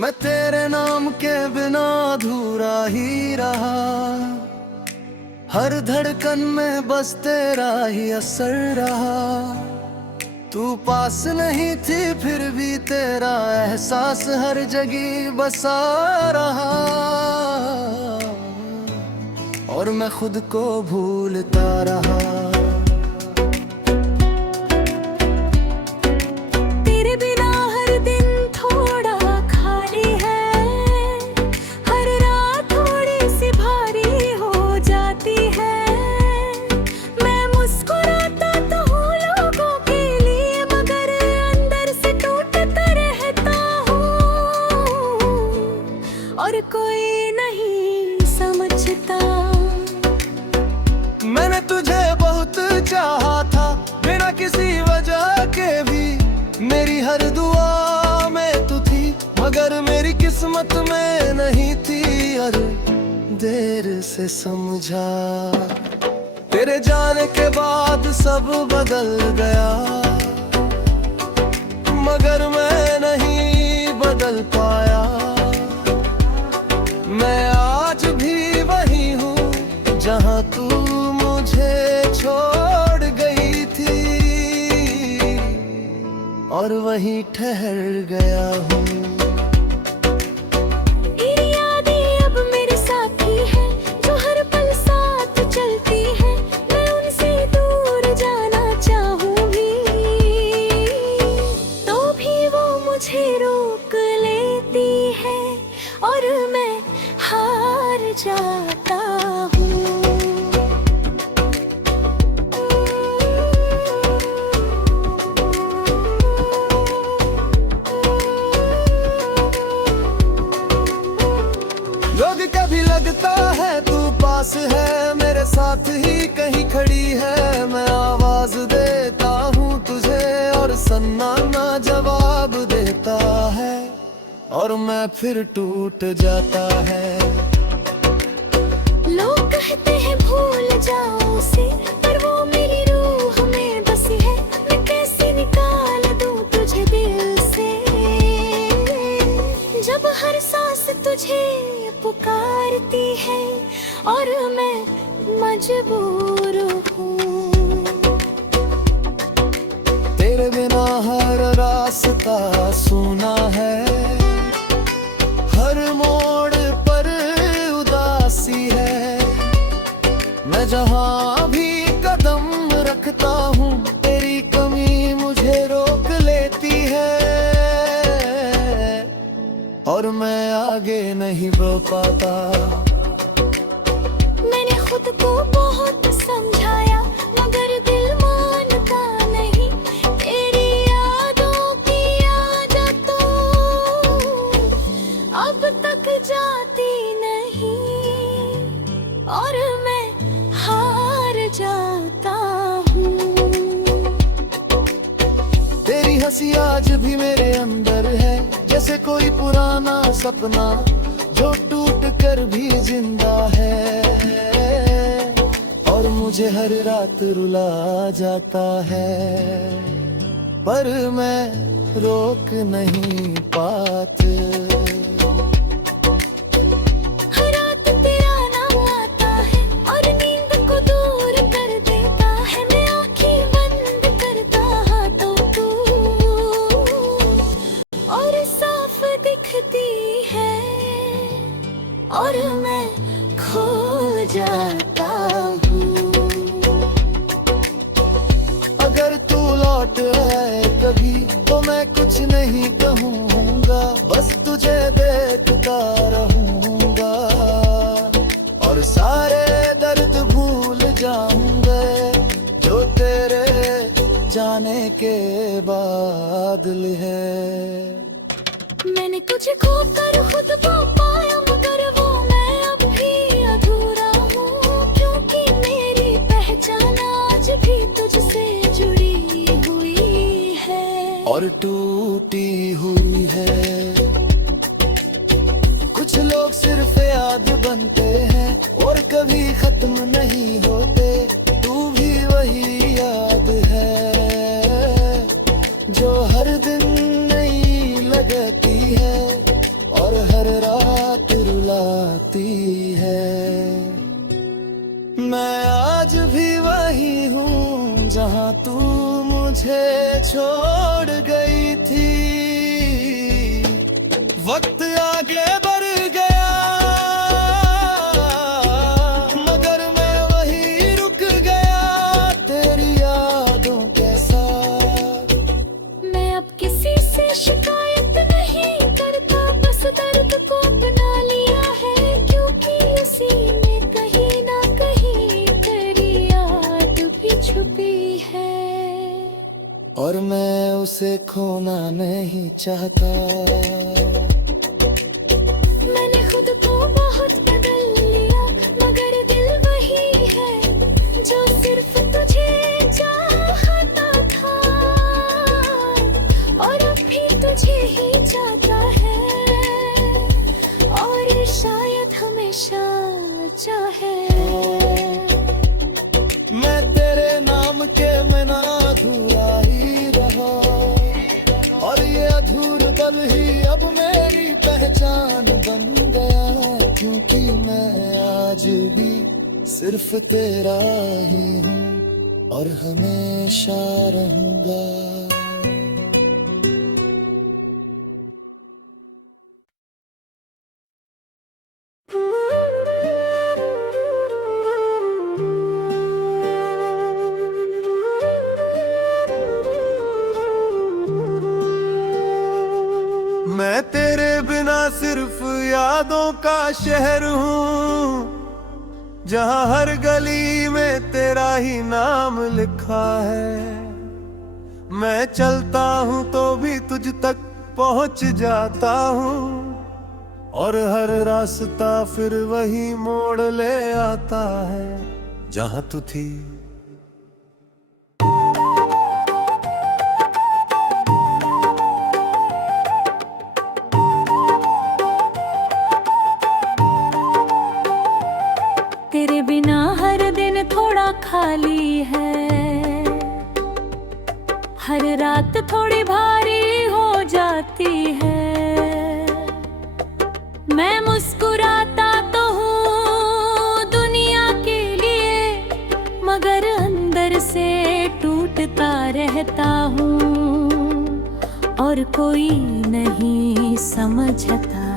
मैं तेरे नाम के बिना अधूरा ही रहा। हर धड़कन में बस तेरा ही असर रहा। तू पास नहीं थी फिर भी तेरा एहसास हर जगह बसा रहा। और मैं खुद को भूलता रहा। तेरे बिना हर दिन थोड़ा खाली है, हर रात थोड़ी सी भारी हो जाती है। मैं मुस्कुराता तो हूँ लोगों के लिए, मगर अंदर से टूटता रहता हूँ। और कोई नहीं समझता। मैंने तुझे बहुत चाहा था, बिना किसी वजह के भी। मेरी हर दुआ में तू थी, मगर मेरी किस्मत में नहीं थी। और देर से समझा, तेरे जाने के बाद सब बदल गया। मगर मैं नहीं बदल पाया। मैं आज भी वही हूँ जहाँ तू मुझे छोड़ गई थी, और वहीं ठहर गया हूँ। तेरी यादें अब मेरे साथी है, जो हर पल साथ चलती है। मैं उनसे दूर जाना चाहूंगी, तो भी वो मुझे रोक लेती है, और मैं हार जाता हूँ। लोग कभी लगता है तू पास है, मेरे साथ ही कहीं खड़ी है। मैं आवाज देता हूँ तुझे, और सन्नाटा जवाब देता है। और मैं फिर टूट जाता है। लोग कहते हैं भूल जाओ उसे, पर वो मेरी रूह में बसी है। मैं कैसे निकाल दूं तुझे दिल से, जब हर सांस तुझे पुकारती है, और मैं मजबूर हूँ। तेरे बिना हर रास्ता सूना है, हर मोड़ पर उदासी है। मैं जहाँ भी कदम रखता हूँ, तेरी कमी मुझे रोक लेती है। और मैं आगे नहीं बढ़ पाता। मैंने खुद को बहुत समझाया, मगर दिल मानता नहीं। तेरी यादों की आदतों अब तक जाती नहीं, और मैं हार जाता हूँ। तेरी हंसी आज भी मेरे अंदर है, जैसे कोई पुराना सपना जो टूट कर भी जिंदा है। और मुझे हर रात रुला जाता है, पर मैं रोक नहीं पाती। हर रात तेरा नाम आता है, और नींद को दूर कर देता है। मैं आँखें बंद करता हाँ तो तू और साफ दिखती है, और मैं खो जाता हूँ। अगर तू लौट आए कभी, तो मैं कुछ नहीं कहूँगा। बस तुझे देखता रहूँगा, और सारे दर्द भूल जाऊँगा जो तेरे जाने के बाद है। मैंने तुझे खोकर खुद को पाया, मगर वो मैं अब भी अधूरा हूँ। क्योंकि मेरी पहचान आज भी तुझसे जुड़ी हुई है, और टूटी हुई है। कुछ लोग सिर्फ याद बनते हैं, और कभी खत्म नहीं होते। तू भी वही याद है, जो हर दिन नई लगती है, मुझे छोड़ गई थी। वक्त आगे बढ़ गया मगर मैं वही रुक गया तेरी यादों के साथ। मैं अब किसी से शिकायत नहीं करता, बस दर्द को अपना लिया है, क्योंकि उसी में कहीं ना कहीं तेरी याद भी छुपी है। और मैं उसे खोना नहीं चाहता। मैंने खुद को बहुत बदल लिया मगर दिल वही है जो सिर्फ तुझे चाहता था, और अब भी तुझे ही चाहता है, और ये शायद हमेशा चाहे। मैं तेरे नाम के बिना अधूरा ही रहा, और ये अधूरा पल ही अब मेरी पहचान बन गया, क्योंकि मैं आज भी सिर्फ तेरा ही हूँ और हमेशा रहूंगा। मैं तेरे बिना सिर्फ यादों का शहर हूँ, जहाँ हर गली में तेरा ही नाम लिखा है। मैं चलता हूँ तो भी तुझ तक पहुँच जाता हूँ, और हर रास्ता फिर वही मोड़ ले आता है जहाँ तू थी। तेरे बिना हर दिन थोड़ा खाली है, हर रात थोड़ी भारी हो जाती है। मैं मुस्कुराता तो हूँ दुनिया के लिए, मगर अंदर से टूटता रहता हूँ, और कोई नहीं समझता।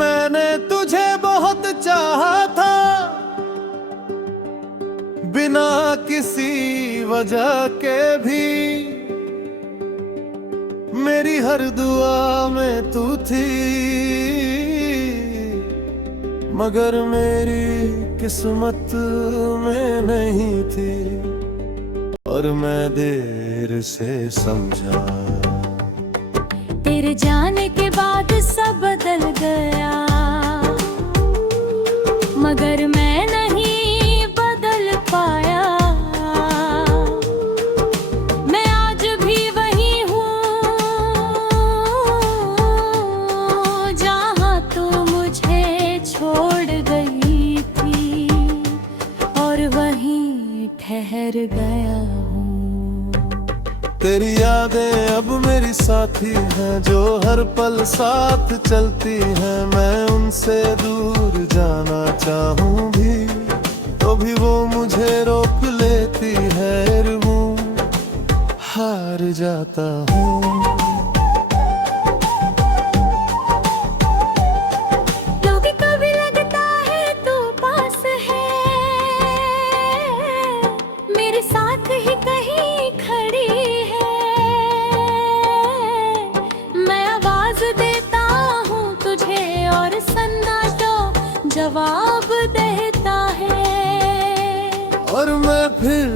मैंने तुझे बहुत चाहा था, बिना किसी वजह के भी। मेरी हर दुआ में तू थी, मगर मेरी किस्मत में नहीं थी, और मैं देर से समझा। तेरे जाने के बाद सब बदल गया, मगर मैं नहीं बदल पाया। मैं आज भी वही हूँ जहाँ तू मुझे छोड़ गई थी, और वहीं ठहर गया हूँ। तेरी यादें अब मेरी साथी हैं, जो हर पल साथ चलती हैं। मैं उनसे दूर जाना चाहूँ भी, तो भी वो मुझे रोक लेती है, फिर वो हार जाता हूँ। लोग कभी लगता है तू पास है, मेरे साथ ही कहीं खड़ी है। मैं आवाज देता हूँ तुझे और सन्नाटा जवाब देता है, और मैं फिर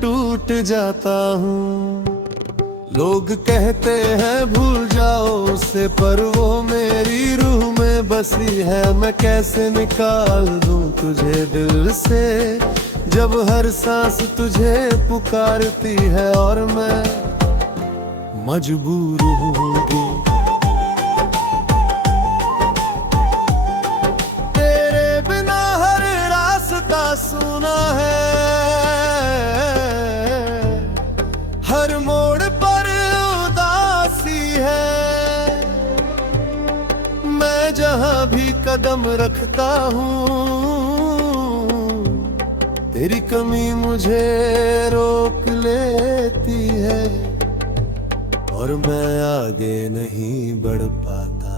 टूट जाता हूँ। लोग कहते हैं भूल जाओ उसे, पर वो मेरी रूह में बसी है। मैं कैसे निकाल दूं तुझे दिल से, जब हर सांस तुझे पुकारती है, और मैं मजबूर हूँ। तेरे बिना हर रास्ता सुना है, हर मोड़ पर उदासी है। मैं जहाँ भी कदम रखता हूँ, तेरी कमी मुझे रोक लेती है और मैं आगे नहीं बढ़ पाता।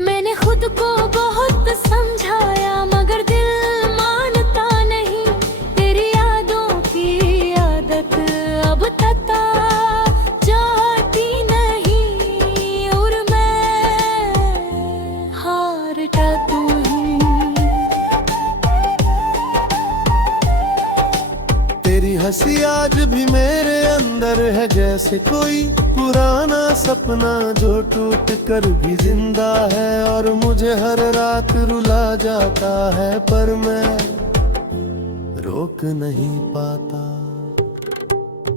मैंने खुद को बहुत समझाया मगर दिल मानता नहीं। तेरी यादों की आदत अब तता जाती नहीं और मैं हारता तू हूँ। तेरी हंसी आज भी मेरे अंदर है जैसे कोई पुराना सपना जो टूट कर भी जिंदा है और मुझे हर रात रुला जाता है पर मैं रोक नहीं पाता।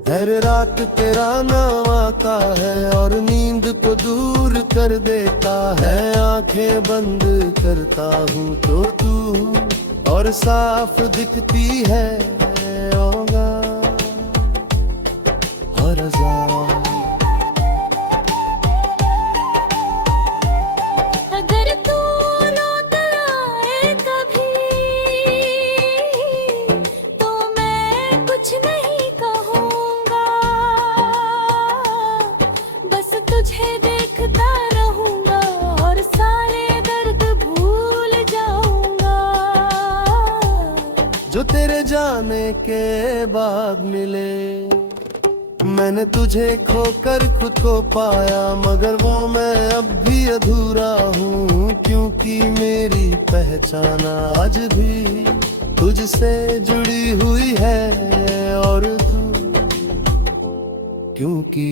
हर रात तेरा नाम आता है और नींद को दूर कर देता है। आंखें बंद करता हूँ तो तू और साफ दिखती है होगा हर अगर तू लौट आए कभी तो मैं कुछ नहीं कहूँगा। बस तुझे देखता रहूँगा और सारे दर्द भूल जाऊँगा जो तेरे जाने के बाद मिले। मैंने तुझे खोकर खुद को पाया मगर वो मैं अब भी अधूरा हूँ क्योंकि मेरी पहचान आज भी तुझसे जुड़ी हुई है और तू क्योंकि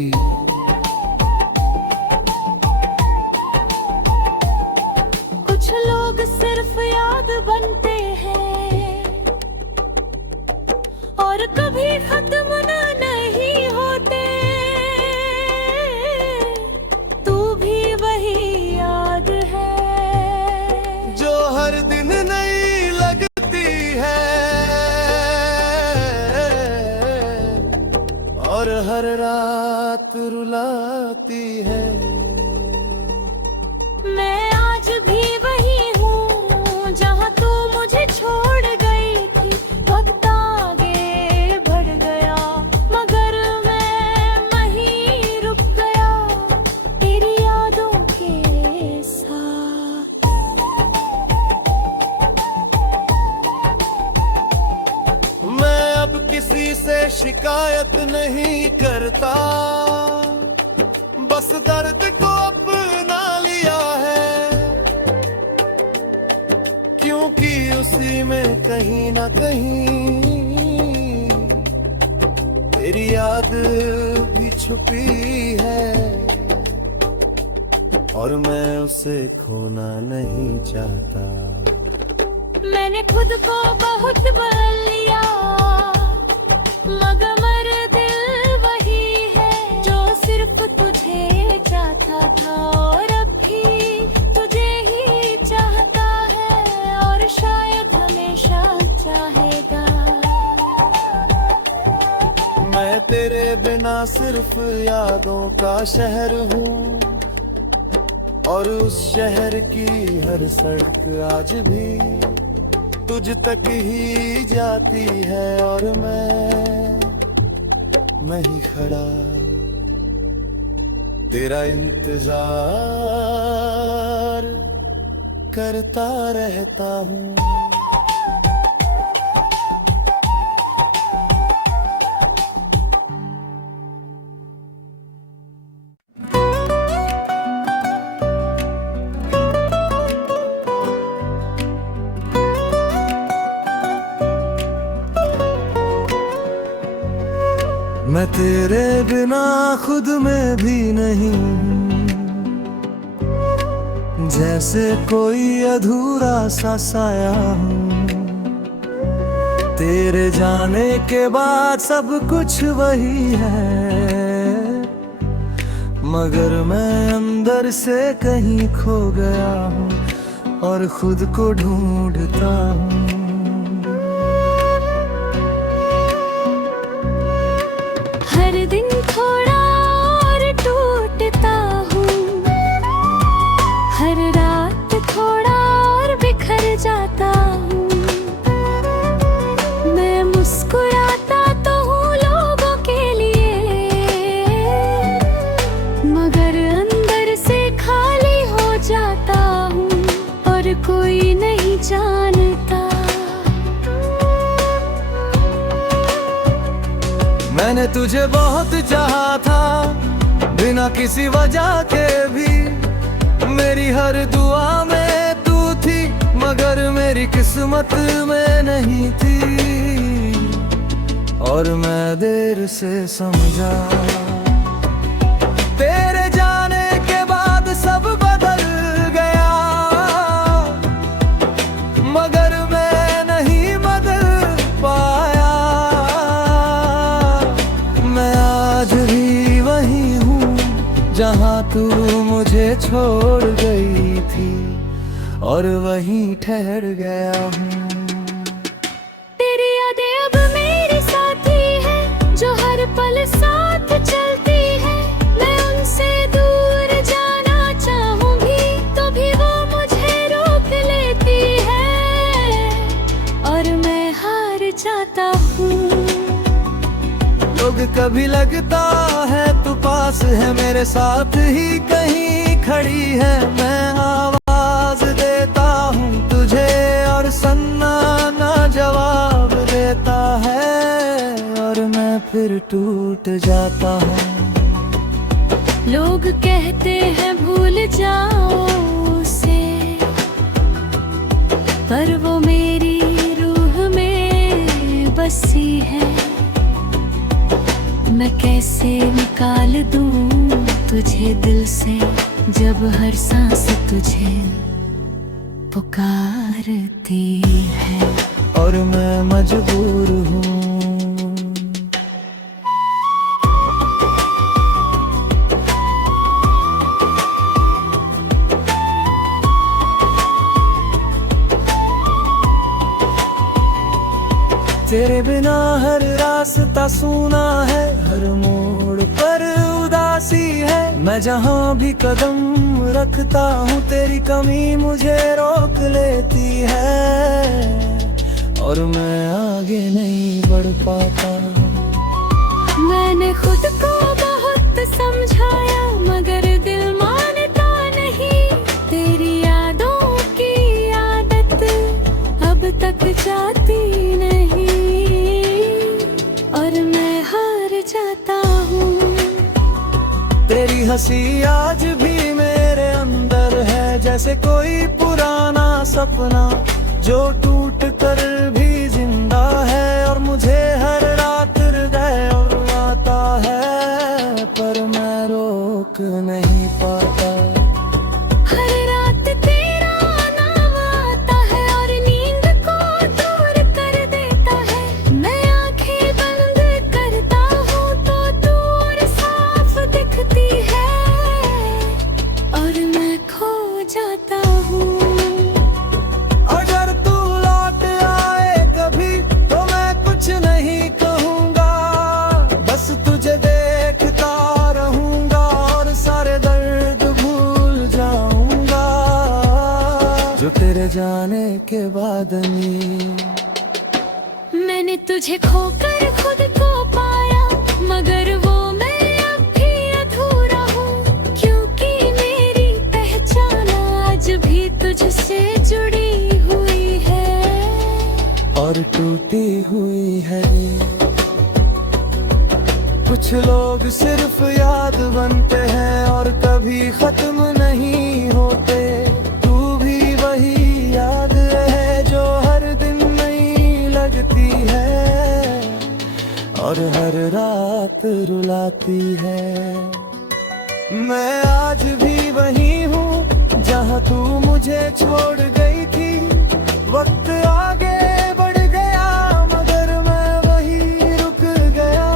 कुछ लोग सिर्फ याद बनते हैं और कभी खत्म ना नहीं होते। तू भी वही याद है जो हर दिन नई लगती है और हर रात रुलाती है। मैं आज भी वही हूँ जहाँ तू मुझे छोड़ गई थी। वक्त आगे बढ़ गया मगर मैं वहीं रुक गया तेरी यादों के साथ। मैं अब किसी से शिकायत नहीं करता बस दर्द को अपना लिया है क्योंकि उसी में कहीं ना कहीं तेरी याद भी छुपी है और मैं उसे खोना नहीं चाहता। मैंने खुद को बहुत बदल लिया मगर दिल वही है जो सिर्फ तुझे चाहता था और अब भी तुझे ही चाहता है और शायद हमेशा चाहेगा। मैं तेरे बिना सिर्फ यादों का शहर हूँ और उस शहर की हर सड़क आज भी तुझ तक ही जाती है और मैं ही खड़ा तेरा इंतजार करता रहता हूँ। मैं तेरे बिना खुद में भी नहीं जैसे कोई अधूरा सा साया हूँ। तेरे जाने के बाद सब कुछ वही है मगर मैं अंदर से कहीं खो गया हूँ और खुद को ढूंढता हूँ। हर दिन थोड़ा और टूटता हूँ हर रात थोड़ा और बिखर जाता हूँ। मैं मुस्कुराता तो हूँ कोई नहीं जानता। मैंने तुझे बहुत चाहा था बिना किसी वजह के भी, मेरी हर दुआ में तू थी मगर मेरी किस्मत में नहीं थी, और मैं देर से समझा। तेरे जाने के बाद सब बदल गया, मगर मैं नहीं बदल पाया। मैं आज भी वही हूँ जहाँ तू मुझे छोड़ गई थी, और वहीं ठहर गया हूँ। तेरी यादें अब मेरे साथी है, जो हर पल साथ चलती है। मैं उनसे दूर जाना चाहूंगी तो भी वो मुझे रोक लेती है, और मैं हार जाता हूँ। लोग कभी लगता है तू पास है, मेरे साथ ही कहीं खड़ी है। मैं आवाज देता हूँ तुझे और सन्नाटा जवाब देता है, और मैं फिर टूट जाता हूँ। लोग कहते हैं भूल जाओ उसे, पर वो मेरी रूह में बसी है। मैं कैसे निकाल दूं तुझे दिल से, जब हर सांस तुझे पुकारती है, और मैं मजबूर हूँ। तेरे बिना हर रास्ता सूना है, हर मोड़ पर उदासी है। मैं जहाँ भी कदम रखता हूँ तेरी कमी मुझे रोक लेती है, और मैं आगे नहीं बढ़ पाता। मैंने खुद को बहुत समझाया मगर दिल मानता नहीं। तेरी यादों की आदत अब तक जाती नहीं, और मैं हार जाता हूँ। तेरी हंसी आज भी मेरे अंदर है, जैसे कोई पुराना सपना जो टूट कर भी जिंदा है, और मुझे हर रात हृदय रुलाता है, पर मैं रोक नहीं पाता। हर रात तेरा नाम आता है और नींद को दूर कर देता है। मैं आंखें बंद करता हूँ तो तू और साफ दिखती है, और मैं खो जाता हूँ। अगर तू लौट आए कभी तो मैं कुछ नहीं कहूँगा, बस तुझे देखता रहूँगा और सारे दर्द भूल जाऊँगा, जो तेरे जाने के बाद नहीं। मैंने तुझे खोकर खुद को पाया, मगर वो मैं अब भी अधूरा हूँ, क्योंकि मेरी पहचान आज भी तुझसे जुड़ी हुई है, और टूटी हुई है। कुछ लोग सिर्फ याद बनते हैं और कभी खत्म नहीं होते। तू भी वही याद है जो हर दिन नई लगती है, और हर रात रुलाती है। मैं आज भी वही हूँ जहाँ तू मुझे छोड़ गई थी। वक्त आगे बढ़ गया मगर मैं वही रुक गया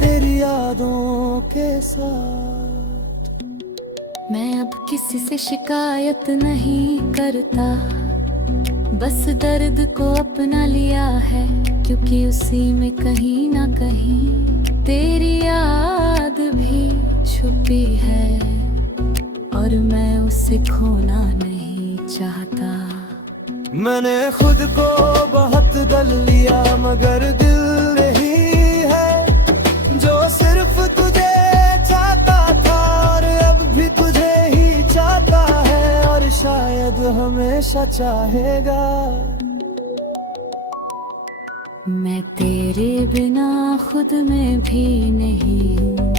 तेरी यादों के साथ। मैं अब किसी से शिकायत नहीं करता, बस दर्द को अपना लिया है, क्योंकि उसी में कहीं ना कहीं तेरी याद भी छुपी है, और मैं उसे खोना नहीं चाहता। मैंने खुद को बहुत गल लिया मगर दिल यही है जो सिर्फ तुझे चाहता था, और अब भी तुझे ही चाहता है, और शायद हमेशा चाहेगा। मैं तेरे बिना खुद में भी नहीं हूँ,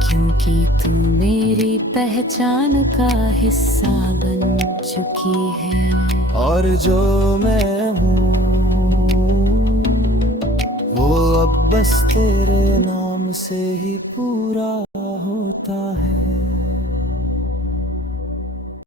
क्योंकि तू मेरी पहचान का हिस्सा बन चुकी है। और जो मैं हूँ वो अब बस तेरे नाम से ही पूरा होता है।